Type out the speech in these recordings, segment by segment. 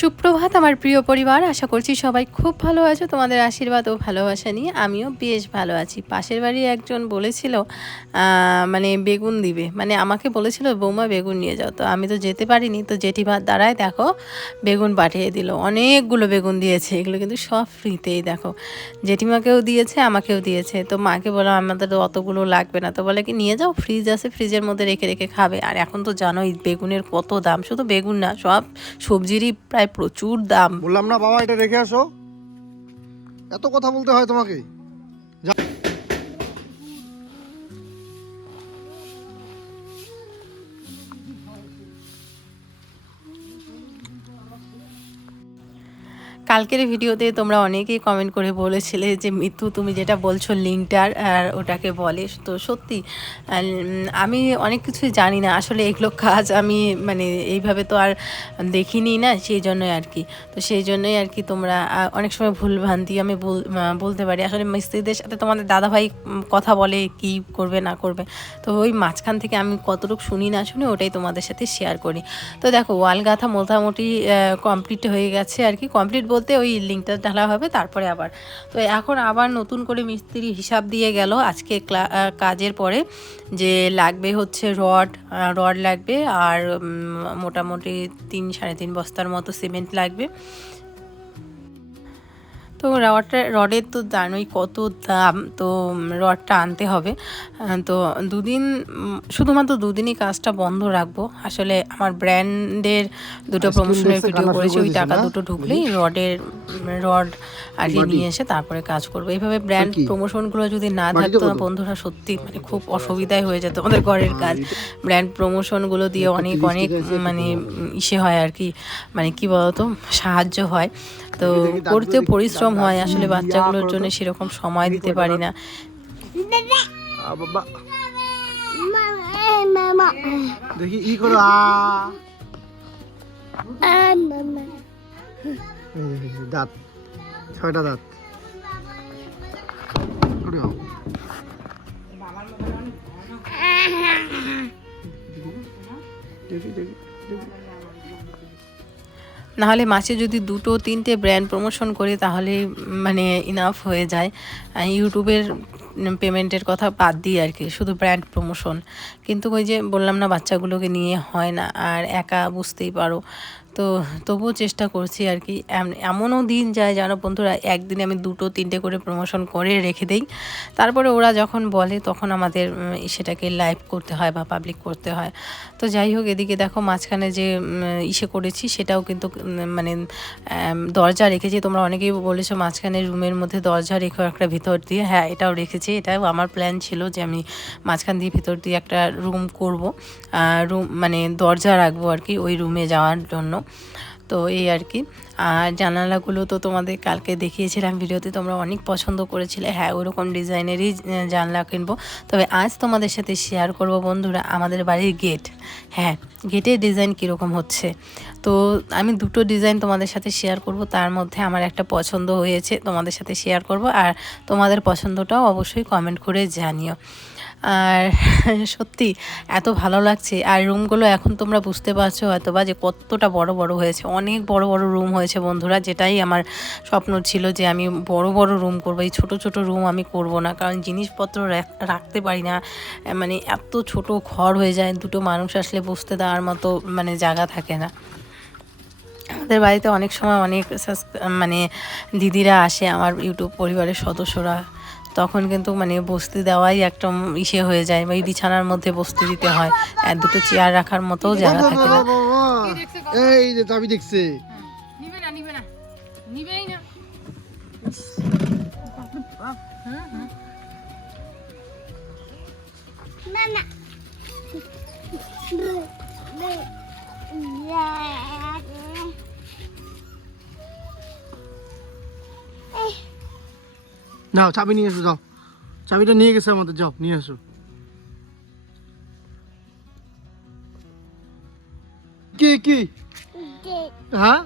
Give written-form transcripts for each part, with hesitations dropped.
সুপ্রভাত আমার প্রিয় পরিবার, আশা করছি সবাই খুব ভালো আছো। তোমাদের আশীর্বাদ ও ভালোবাসা নিয়ে আমিও বেশ ভালো আছি। পাশের বাড়ি একজন বলেছিল মানে বেগুন দিবে, মানে আমাকে বলেছিল বৌমা বেগুন নিয়ে যাও, তো আমি তো যেতে পারিনি। তো জেঠিমার দ্বারাই দেখো বেগুন পাঠিয়ে দিল, অনেকগুলো বেগুন দিয়েছে। এগুলো কিন্তু সব ফ্রিতেই, দেখো জেঠিমাকেও দিয়েছে আমাকেও দিয়েছে। তো মাকে বললাম আমাদের তো অতগুলো লাগবে না, তো বলে কি নিয়ে যাও, ফ্রিজ আছে, ফ্রিজের মধ্যে রেখে রেখে খাবে। আর এখন তো জানোই বেগুনের কত দাম, শুধু বেগুন না সব সবজিরই প্রায় প্রচুর দাম। বললাম না বাবা এটা রেখে আসো, এত কথা বলতে হয় তোমাকে? কালকের ভিডিওতে তোমরা অনেকেই কমেন্ট করে বলেছিলে যে মিতু তুমি যেটা বলছো লিঙ্কটার আর ওটাকে বলে। তো সত্যি আমি অনেক কিছুই জানি না আসলে, এগুলো কাজ আমি মানে এইভাবে তো আর দেখিনি না, সেই জন্যই আর কি। তো সেই জন্যই আর কি তোমরা অনেক সময় ভুলভ্রান্তি আমি বলতে পারি। আসলে মিস্ত্রিদের সাথে তোমাদের দাদাভাই কথা বলে কি করবে না করবে, তো ওই মাঝখান থেকে আমি কতটুকু শুনি না শুনি ওটাই তোমাদের সাথে শেয়ার করি। তো দেখো ওয়াল গাঁথা মোটামুটি কমপ্লিট হয়ে গেছে আর কি। কমপ্লিট বলতে ওই লিঙ্কটা ঢালা হবে তারপরে আবার। তো এখন আবার নতুন করে মিস্ত্রি হিসাব দিয়ে গেল আজকে কাজের পরে, যে লাগবে হচ্ছে রড লাগবে আর মোটামুটি 3-3.5 বস্তার মতো সিমেন্ট লাগবে। তো রডের তো জানোই কত দাম, তো রডটা আনতে হবে। তো শুধুমাত্র দুদিনই কাজটা বন্ধ রাখবো। আসলে আমার ব্র্যান্ডের দুটো প্রমোশনের ভিডিও করেছি, ওই টাকা দুটো ঢুকলেই রড আর কি নিয়ে এসে তারপরে কাজ করবো। এইভাবে ব্র্যান্ড প্রমোশনগুলো যদি না থাকতো না বন্ধুরা, সত্যি মানে খুব অসুবিধাই হয়ে যেত আমাদের ঘরের কাজ। ব্র্যান্ড প্রমোশনগুলো দিয়ে অনেক মানে ইসে হয় আর কি, মানে কি বলতো সাহায্য হয়। তো করতেও পরিশ্রম হয় আসলে, বাচ্চাগুলোর জন্য সেরকম সময় দিতে পারি না। দেখি ই করো দাঁত, 6টা দাঁত। নাহলে মাসে যদি 2-3টে ব্র্যান্ড প্রমোশন করি তাহলে মানে ইনাফ হয়ে যায়। ইউটিউবের পেমেন্টের কথা বাদ দিই আর কি, শুধু ব্র্যান্ড প্রমোশন। কিন্তু ওই যে বললাম না বাচ্চাগুলোকে নিয়ে হয় না, আর একা বুঝতেই পারো। তো তবুও চেষ্টা করছি আর কি। এমনও দিন যায় জানো বন্ধুরা, একদিনে আমি 2-3টে করে প্রমোশন করে রেখে দেই। তারপরে ওরা যখন বলে তখন আমাদের সেটাকে লাইভ করতে হয় বা পাবলিক করতে হয়। তো যাই হোক, এদিকে দেখো মাঝখানে যে ইসে করেছি সেটাও কিন্তু মানে দরজা রেখেছি। তোমরা অনেকেই বলেছো মাঝখানে রুমের মধ্যে দরজা রেখো একটা ভিতর দিয়ে, হ্যাঁ এটাও রেখেছি। এটাও আমার প্ল্যান ছিল যে আমি মাঝখান দিয়ে ভিতর দিয়ে একটা রুম করব, মানে দরজা রাখবো আর কি ওই রুমে যাওয়ার জন্য। তো এই আর কি। আর জানালাগুলো তো তোমাদের কালকে দেখিয়েছিলাম ভিডিওতে, তোমরা অনেক পছন্দ করেছিলে, হ্যাঁ ওরকম ডিজাইনেরই জানলা কিনবো। তবে আজ তোমাদের সাথে শেয়ার করব বন্ধুরা আমাদের বাড়ির গেট। হ্যাঁ, গেটের ডিজাইন কীরকম হচ্ছে। তো আমি দুটো ডিজাইন তোমাদের সাথে শেয়ার করব, তার মধ্যে আমার একটা পছন্দ হয়েছে তোমাদের সাথে শেয়ার করব, আর তোমাদের পছন্দটাও অবশ্যই কমেন্ট করে জানিও। আর সত্যি এত ভালো লাগছে। আর রুমগুলো এখন তোমরা বুঝতে পারছো হয়তো বা যে কতটা বড় বড় হয়েছে, অনেক বড় বড় রুম হয়েছে বন্ধুরা। যেটাই আমার স্বপ্ন ছিল যে আমি বড় বড় রুম করবো, এই ছোট ছোট রুম আমি করব না, কারণ জিনিসপত্র রাখতে পারি না। মানে এত ছোট ঘর হয়ে যায়, দুটো মানুষ আসলে বসতে দেওয়ার মতো মানে জায়গা থাকে না। আমাদের বাড়িতে অনেক সময় অনেক মানে দিদিরা আসে, আমার ইউটিউব পরিবারের সদস্যরা, তখন কিন্তু মানে বসতে দেওয়াই একটা ইসে হয়ে যায়, ওই বিছানার মধ্যে বসতে দিতে হয়, দুটো চেয়ার রাখার মতো জায়গা থাকে না। এই যে চাবি দেখছে, নিবে না নিবেই না। মামা নাও চাবি নিয়ে এসো, যাও চাবিটা নিয়ে গেছে আমাদের, যাও নিয়ে এসো। কি কি হ্যাঁ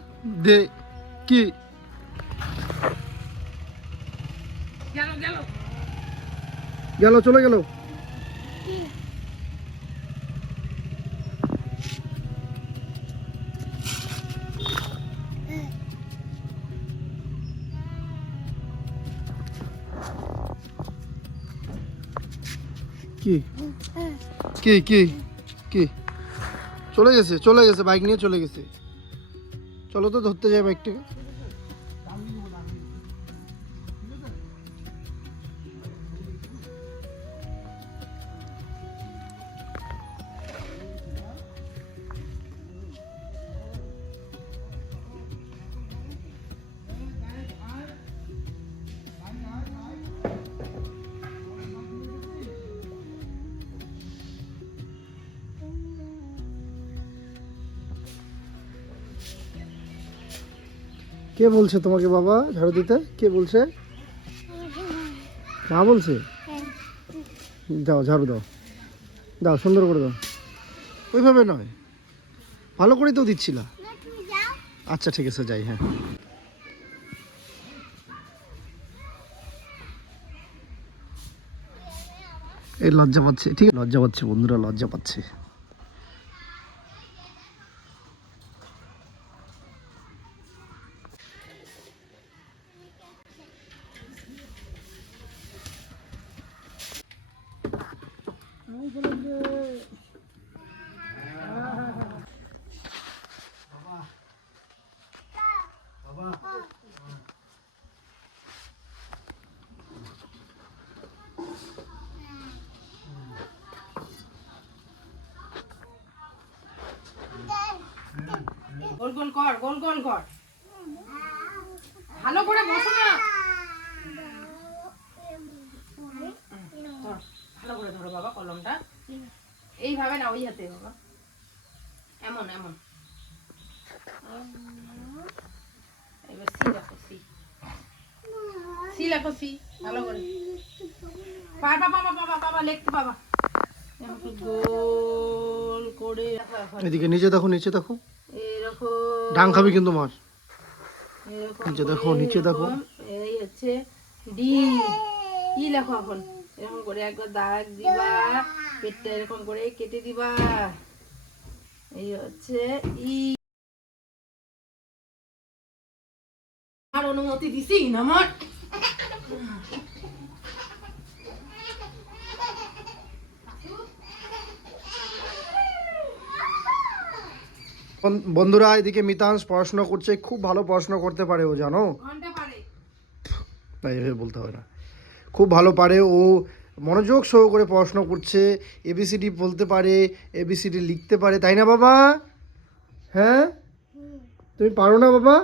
দে কি গেল চলে গেল। কি কি কি কি চলে গেছে বাইক নিয়ে চলে গেছে। চলো তো ধরতে যাই বাইকটাকে। কে বলছে তোমাকে বাবা ঝাড়ু দিতে? কে বলছে? মা বলছে? যাও ঝাড়ু দাও, দাও সুন্দর করে দাও। ওইভাবে নয়, ভালো করেই তো দিচ্ছিলা। আচ্ছা ঠিক আছে যাই। হ্যাঁ এই লজ্জা পাচ্ছে, ঠিক আছে লজ্জা পাচ্ছে বন্ধুরা, লজ্জা পাচ্ছে। গোল গোল কর, গোল গোল কর। ভালো করে বসো না। ধর, ভালো করে ধরো বাবা কলমটা। এইভাবে না, ওই হাতে বাবা, এমন এমন। এবার সি লেখো, সি সি লেখো, সি ভালো করে। বাবা বাবা বাবা বাবা লিখতে বাবা। এরকম গোল করে এদিকে নিচে দেখো, নিচে দেখো, এরকম ডাং খাবি কিন্তু মার। এরকম নিচে দেখো, করে নিচে দেখো। এরকম, এই হচ্ছে ডি। ই লেখো এখন, এরকম করে একবার দাগ দিবা, পেটটা এরকম করে কেটে দিবা। এই হচ্ছে ই। আর অনুমতি দিছি না আমার। বন্ধুরা এদিকে মিতাংশ পড়াশোনা করছে, খুব ভালো পড়াশোনা করতে পারে ও, জানো? ঘন্টা পারে। না এভাবে বলতে হবে না, খুব ভালো পারে ও, মনোযোগ সহকারে পড়াশোনা করছে, এবিসিডি বলতে পারে, এবিসিডি লিখতে পারে, তাই না বাবা? হ্যাঁ তুমি পারো না বাবা?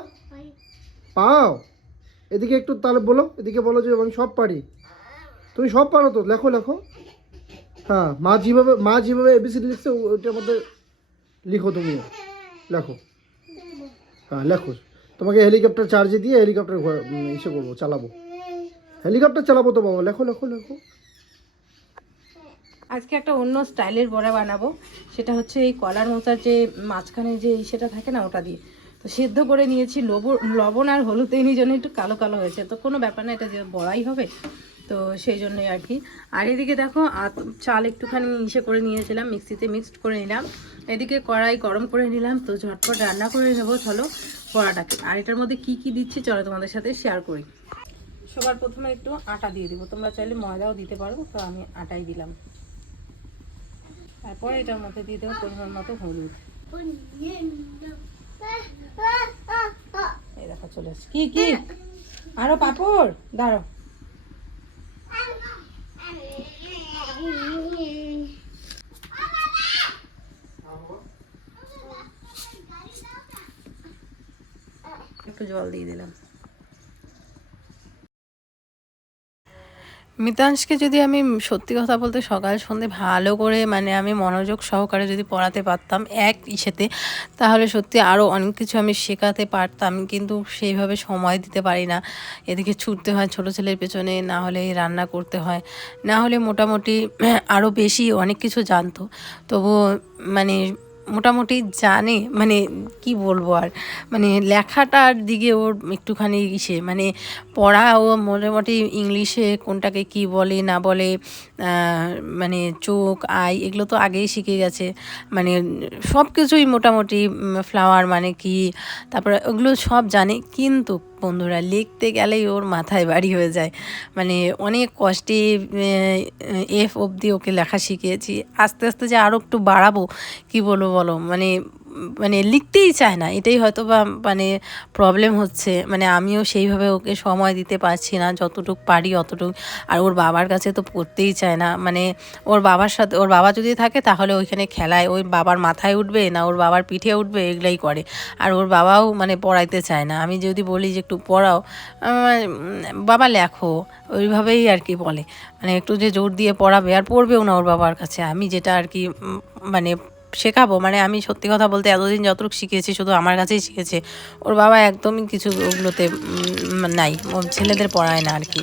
পাও? এদিকে একটু তাহলে বলো, এদিকে বলো যে আমি সব পারি। তুমি সব পারো তো, লেখো লেখো। হ্যাঁ মা যেভাবে এবিসিডি লিখছে ওইটার মধ্যে লিখো, তুমিও লেখো। হ্যাঁ লেখো। তোমাকে হেলিকপ্টার চার্জে দিয়ে হেলিকপ্টার ইসে করবো, চালাবো, হেলিকপ্টার চালাবো তো বাবা, লেখো লেখো লেখো। আজকে একটা অন্য স্টাইলের বড়া বানাবো, সেটা হচ্ছে এই কলার মোচার যে মাঝখানে যে সেটা থাকে না, ওটা দিয়ে। তো সেদ্ধ করে নিয়েছি, লবণ আর হলুদ এই জন্য একটু কালো কালো হয়েছে, তো কোনো ব্যাপার না, এটা যে বড়াই হবে, তো সেই জন্যই আর কি। আর এদিকে দেখো চাল একটুখানি ইসে করে নিয়েছিলাম, মিক্সিতে মিক্সড করে নিলাম। এদিকে কড়াই গরম করে নিলাম, তো ঝটপট রান্না করে নেবো চলো বড়াটাকে। আর এটার মধ্যে কি কি দিচ্ছি চলো তোমাদের সাথে শেয়ার করি। সবার প্রথমে একটু আটা দিয়ে দিব, তোমরা চাইলে ময়দাও দিতে পারো, তো আমি আটাই দিলাম। তারপর এটার মধ্যে দিয়ে দেবো পরিমাণ মতো হলুদ। এই দেখো চলে আসছে। কি কি আরো পাপড় দাঁড়ো। একটু জল দিয়ে দিলাম। মিতাংশকে যদি আমি সত্যি কথা বলতে সকাল সন্ধে ভালো করে মানে আমি মনোযোগ সহকারে যদি পড়াতে পারতাম এক ইসেতে, তাহলে সত্যি আরও অনেক কিছু আমি শেখাতে পারতাম, কিন্তু সেইভাবে সময় দিতে পারি না। এদিকে ছুটতে হয় ছোটো ছেলের পেছনে, না হলে রান্না করতে হয়, না হলে মোটামুটি আরও বেশি অনেক কিছু জানতো, তবুও মানে মোটামুটি জানে, মানে কি বলবো আর, মানে লেখাটার দিকে ওর একটুখানি ইসে, মানে পড়া ও মোটামুটি ইংলিশে কোনটাকে কি বলে না বলে, মানে চোখ আই এগুলো তো আগেই শিখে গেছে, মানে সব কিছুই মোটামুটি ফ্লাওয়ার মানে কি, তারপরে ওগুলো সব জানে, কিন্তু বন্ধুরা, লিখতে গেলেই ওর মাথায় বাড়ি হয়ে যায়। মানে অনেক কষ্টে এফ অবধি ওকে লেখা শিখিয়েছি। আস্তে আস্তে যে আরও একটু বাড়াবো, কি বলবো বলো, মানে লিখতেই চায় না। এটাই হয়তো বা মানে প্রবলেম হচ্ছে। মানে আমিও সেইভাবে ওকে সময় দিতে পারছি না, যতটুকু পারি অতটুকু। আর ওর বাবার কাছে তো পড়তেই চায় না। মানে ওর বাবার সাথে, ওর বাবা যদি থাকে তাহলে ওইখানে খেলায়, ওই বাবার মাথায় উঠবে না ওর বাবার পিঠে উঠবে, এগুলাই করে। আর ওর বাবাও মানে পড়াইতে চায় না। আমি যদি বলি যে একটু পড়াও, বাবা লেখো, ওইভাবেই আর কি বলে। মানে একটু যে জোর দিয়ে পড়াবে, আর পড়বেও না ওর বাবার কাছে। আমি যেটা আর কি মানে শেখাবো, মানে আমি সত্যি কথা বলতে এতদিন যতটুকু শিখেছি শুধু আমার কাছেই শিখেছে। ওর বাবা একদমই কিছু ওগুলোতে নাই, ও ছেলেদের পড়ায় না আর কি।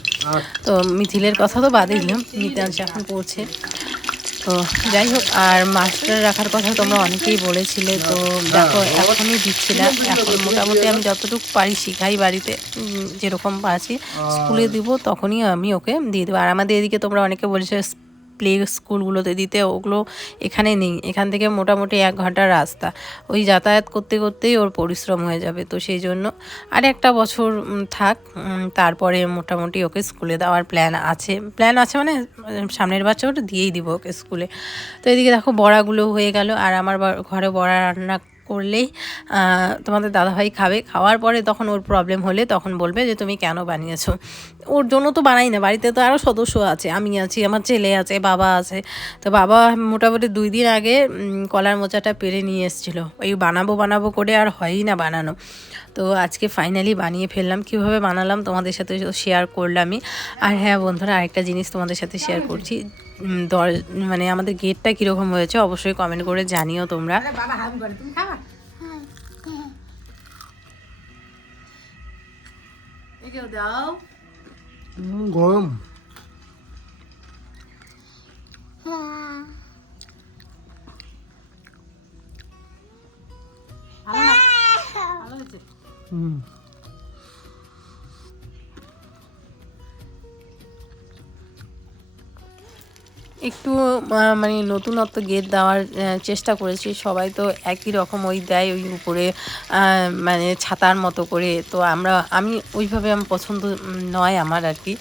তো মিথিলের কথা তো বাদই দিলাম, মিতাংশ এখন পড়ছে। তো যাই হোক, আর মাস্টার রাখার কথা তোমরা অনেকেই বলেছিলে। তো দেখো এখনই দিচ্ছি না, এখন মোটামুটি আমি যতটুকু পারি শিখাই বাড়িতে, যেরকম পারছি। স্কুলে দিব তখনই আমি ওকে দিয়ে দেবো। আর আমাদের এদিকে তোমরা অনেকে বলেছো প্লে স্কুলগুলোতে দিতে, ওগুলো এখানে নেই। এখান থেকে মোটামুটি 1 ঘন্টার রাস্তা, ওই যাতায়াত করতে করতেই ওর পরিশ্রম হয়ে যাবে। তো সেই জন্য আর একটা বছর থাক, তারপরে মোটামুটি ওকে স্কুলে দেওয়ার প্ল্যান আছে মানে সামনের বছর দিয়েই দিব ওকে স্কুলে। তো এদিকে দেখো বড়াগুলো হয়ে গেল, আর আমার ঘরে বড়া রান্না করলেই তোমাদের দাদাভাই খাবে। খাওয়ার পরে তখন ওর প্রবলেম হলে তখন বলবে যে তুমি কেন বানিয়েছো। ওর জন্য তো বানাই না, বাড়িতে তো আরও সদস্য আছে, আমি আছি, আমার ছেলে আছে, বাবা আছে। তো বাবা মোটামুটি 2 দিন আগে কলার মোচাটা পেরে নিয়ে এসেছিলো। ওই বানাবো করে আর হয়ই না বানানো। তো আজকে ফাইনালি বানিয়ে ফেললাম। কিভাবে বানালাম তোমাদের সাথে শেয়ার করলামই। আর হ্যাঁ বন্ধুরা, আরেকটা জিনিস তোমাদের সাথে শেয়ার করছি। মানে আমাদের গেটটা কীরকম হয়েছে অবশ্যই কমেন্ট করে জানিও তোমরা। দাও গরম। একটু মানে নতুনত্ব গেট দেওয়ার চেষ্টা করেছি। সবাই তো একই রকম ওই দেয়, ওই উপরে মানে ছাতার মতো করে। তো আমি ওইভাবে আমি পছন্দ নয় আমার আর কি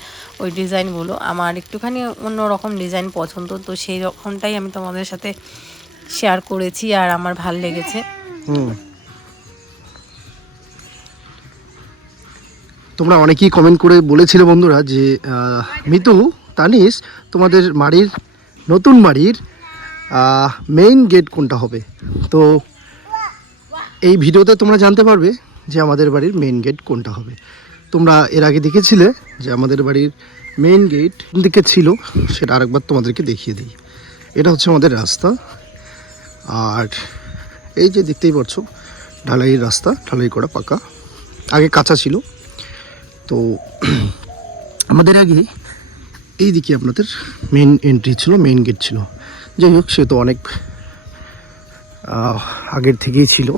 ওই ডিজাইনগুলো। আমার একটুখানি অন্য রকম ডিজাইন পছন্দ। তো সেই রকমটাই আমি তোমাদের সাথে শেয়ার করেছি, আর আমার ভাল লেগেছে। তোমরা অনেকেই কমেন্ট করে বলেছিলে বন্ধুরা যে মিতু, তানিশ, তোমাদের নতুন বাড়ির মেইন গেট কোনটা হবে। তো এই ভিডিওতে তোমরা জানতে পারবে যে আমাদের বাড়ির মেইন গেট কোনটা হবে। তোমরা এর আগে দেখেছিলে যে আমাদের বাড়ির মেইন গেট কোন দিকে ছিল, সেটা আরেকবার তোমাদেরকে দেখিয়ে দিই। এটা হচ্ছে আমাদের রাস্তা, আর এই যে দেখতেই পাচ্ছ ঢালাইয়ের রাস্তা, ঢালাই করা পাকা, আগে কাঁচা ছিল। তো আমাদের আগে এই দিকে আপনাদের মেন এন্ট্রি ছিল, মেন গেট ছিল। যাই হোক, সে তো অনেক আগের থেকেই ছিল,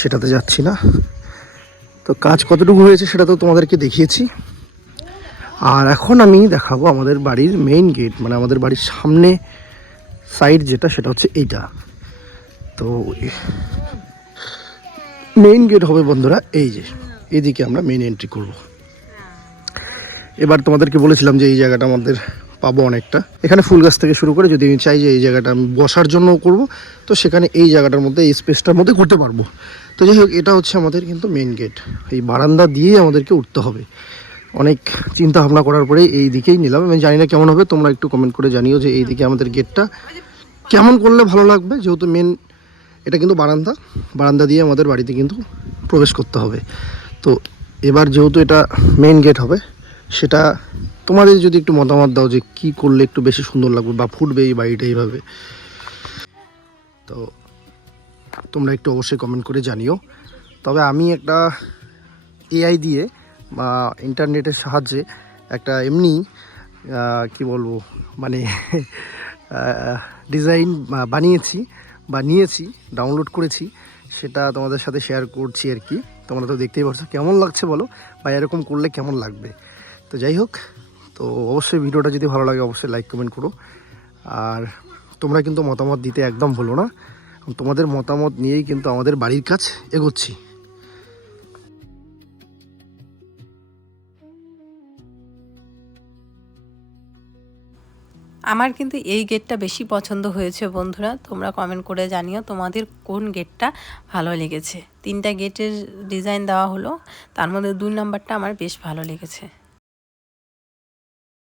সেটাতে যাচ্ছি না। তো কাজ কতটুকু হয়েছে সেটা তো তোমাদেরকে দেখিয়েছি। আর এখন আমি দেখাবো আমাদের বাড়ির মেইন গেট, মানে আমাদের বাড়ির সামনে সাইড যেটা, সেটা হচ্ছে এইটা। তো মেইন গেট হবে বন্ধুরা এই যে, এইদিকে আমরা মেইন এন্ট্রি করব। এবার তোমাদেরকে বলেছিলাম যে এই জায়গাটা আমাদের পাবো অনেকটা, এখানে ফুল গাছ থেকে শুরু করে যদি আমি চাই যে এই জায়গাটা আমি বসার জন্য করব, তো সেখানে এই জায়গাটার মধ্যে, এই স্পেসটার মধ্যে করতে পারবো। তো যাই হোক, এটা হচ্ছে আমাদের কিন্তু মেইন গেট। এই বারান্দা দিয়েই আমাদেরকে উঠতে হবে। অনেক চিন্তা ভাবনা করার পরে এই দিকেই নিলাম। আমি জানি না কেমন হবে, তোমরা একটু কমেন্ট করে জানিও যে এই দিকে আমাদের গেটটা কেমন করলে ভালো লাগবে। যেহেতু এটা কিন্তু বারান্দা দিয়ে আমাদের বাড়িতে কিন্তু প্রবেশ করতে হবে। তো এবার যেহেতু এটা মেইন গেট হবে, সেটা তোমাদের যদি একটু মতামত দাও যে কি করলে একটু বেশি সুন্দর লাগবে বা ফুটবে এই বাড়িটা এইভাবে, তো তোমরা একটু অবশ্যই কমেন্ট করে জানিও। তবে আমি একটা এআই দিয়ে বা ইন্টারনেটের সাহায্যে একটা এমনি কি বলবো, মানে ডিজাইন নিয়েছি, ডাউনলোড করেছি, সেটা তোমাদের সাথে শেয়ার করছি আর কি। তোমরা তো দেখতেই পাচ্ছ কেমন লাগছে বলো, বা এরকম করলে কেমন লাগবে। তো যাই হোক, তো অবশ্যই ভিডিওটা যদি ভালো লাগে অবশ্যই লাইক কমেন্ট করো। আর তোমরা কিন্তু মতামত দিতে একদম ভুলো না, তোমাদের মতামত নিয়েই কিন্তু আমাদের বাড়ির কাজ এগোচ্ছি। আমার কিন্তু এই গেটটা বেশি পছন্দ হয়েছে বন্ধুরা, তোমরা কমেন্ট করে জানিও তোমাদের কোন গেটটা ভালো লেগেছে। 3টা গেটের ডিজাইন দেওয়া হলো, তার মধ্যে 2 নাম্বারটা আমার বেশ ভালো লেগেছে।